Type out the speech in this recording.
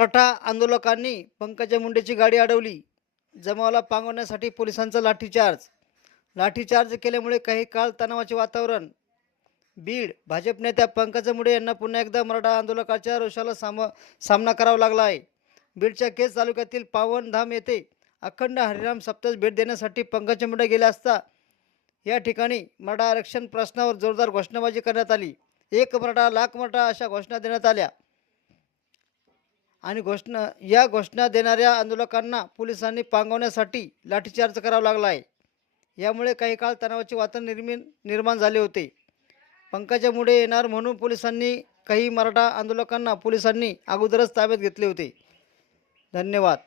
मराठा आंदोलकांनी पंकजा मुंडेची गाडी अडवली. जमावाला पांगवण्यासाठी पोलिसांचा लाठीचार्ज. लाठीचार्ज केल्यामुळे काही काळ तणावाचे वातावरण. बीड भाजप नेत्या पंकजा मुंडे यांना पुन्हा एकदा मराठा आंदोलकाच्या रोषाला साम सामना करावा लागला आहे. बीडच्या केस तालुक्यातील पावनधाम येथे अखंड हरिराम सप्तास भेट देण्यासाठी पंकजा मुंडे गेले असता या ठिकाणी मराठा आरक्षण प्रश्नावर जोरदार घोषणाबाजी करण्यात आली. एक मराठा लाख मराठा अशा घोषणा देण्यात आल्या. आणि घोषणा या घोषणा देणाऱ्या आंदोलकांना पोलिसांनी पांगवण्यासाठी लाठीचार्ज करावा लागला आहे. यामुळे काही काळ तणावाचे वातावरण निर्मि निर्माण झाले होते. पंकजामुळे येणार म्हणून पोलिसांनी काही मराठा आंदोलकांना पोलिसांनी अगोदरच ताब्यात घेतले होते. धन्यवाद.